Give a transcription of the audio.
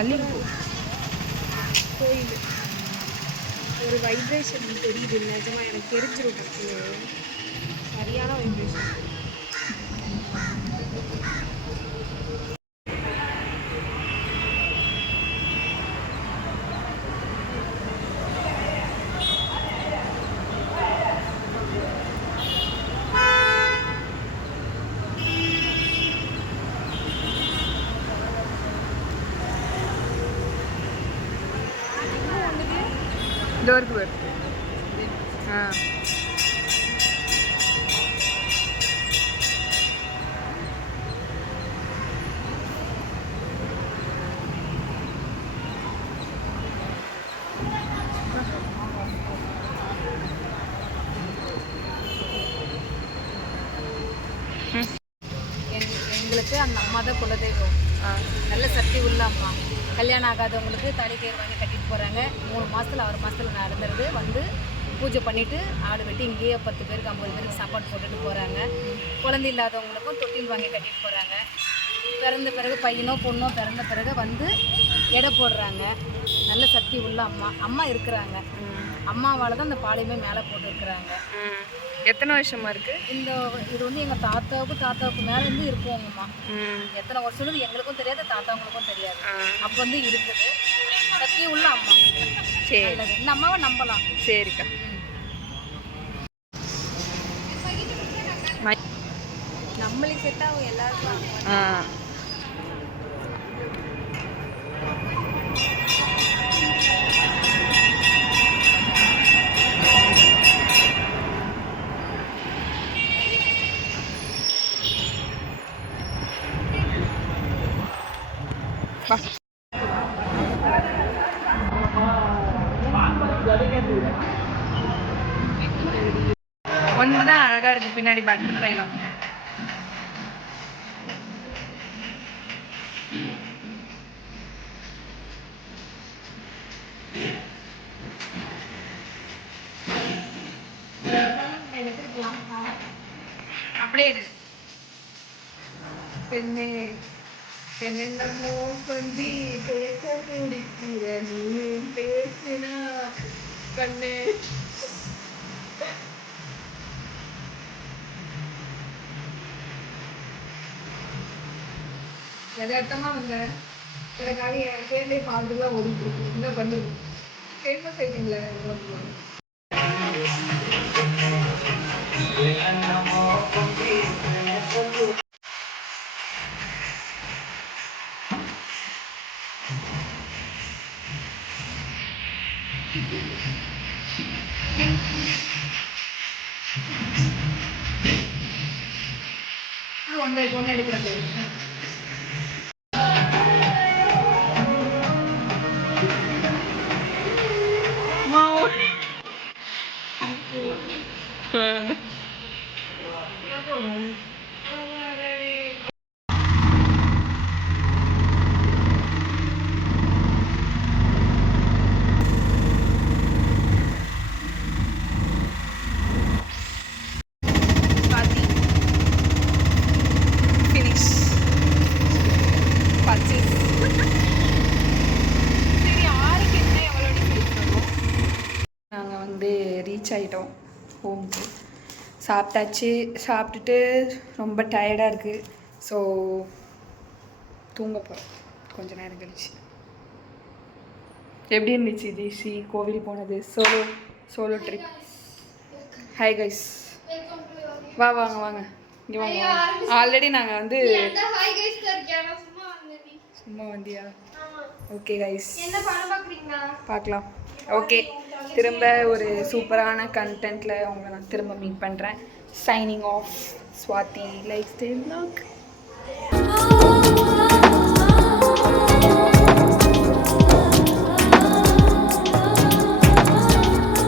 மல்லிகைப்பூ கோயில் ஒரு வைப்ரேஷன் தெரியுது. நிஜமாக எனக்கு தெரிஞ்சிடும். சரியான வைப்ரேஷன். டோருக்கு பேர் எங்களுக்கு அந்த அம்மா தான் குலதெய்வம். நல்ல சக்தி உள்ள அம்மா. கல்யாணம் ஆகாதவங்களுக்கு தாலி கயிறு வாங்கி கட்டிட்டு போகிறாங்க. 3 மாதத்தில் 6 மாதத்தில் நடந்துருது. வந்து பூஜை பண்ணிவிட்டு ஆடு வெட்டி இங்கேயே 10 பேருக்கு 50 பேருக்கு சாப்பாடு போட்டுட்டு போகிறாங்க. குழந்தை இல்லாதவங்களுக்கும் தொட்டில் வாங்கி கட்டிட்டு போகிறாங்க. பிறந்த பிறகு பையனோ பொண்ணோ பிறந்த பிறகு வந்து எடை போடுறாங்க. நல்ல சக்தி உள்ள அம்மா இருக்கிறாங்க. அம்மாவால் தான் இந்த பாடையுமே மேலே போட்டுருக்குறாங்க. எத்தனை வருஷமா இருக்கு இது வந்து எங்கள் தாத்தாவுக்கு மேலேருந்து இருக்குவோங்கம்மா. எத்தனை வருஷம் எங்களுக்கும் தெரியாது, தாத்தாவுங்களுக்கும் தெரியாது. அப்போ வந்து இருக்குது. சக்தி உள்ள அம்மா. சரி, இந்த அம்மாவை நம்பலாம். சரிக்கா. நம்மளுக்கு செட் ஆகும் எல்லாருக்கும். ஒன்றுதான் அழகா இருக்கு. பின்னாடி பட்டர் ட்ரெயினும் அப்படியே பெண்ணே என்னமோ பந்தி பேச பிடிக்கிற நீ பேசினா கண்ணே. யதார்த்தமாக வந்தேன். எனக்காக என் பேர்லேயே பாட்டுலாம் ஓடிட்டு இருக்கு. என்ன பண்ணுது? ஃபேமஸ் ஆயிட்டீங்களா? ஒன்று எடுக்கிறது. நாங்கள் வந்து ரீச் ஆகிட்டோம் ஹோம்க்கு. சாப்பிட்டாச்சு. சாப்பிட்டுட்டு ரொம்ப டயர்டாக இருக்குது. ஸோ தூங்க போகிறோம் கொஞ்ச நேரம் கழிச்சு. எப்படி இருந்துச்சு ஜிசி கோவில் போனது? Solo trip. ஹாய் கைஸ், வாங்க இங்கே வாங்க. ஆல்ரெடி நாங்கள் வந்து சும்மா வந்தியா? ஓகே கைஸ், பார்க்கலாம். ஓகே, திரும்ப ஒரு சூப்பரான கண்டென்ட்டில் உங்களை நான் திரும்ப மீட் பண்ணுறேன். Signing off. Swathi lifestyle vlog.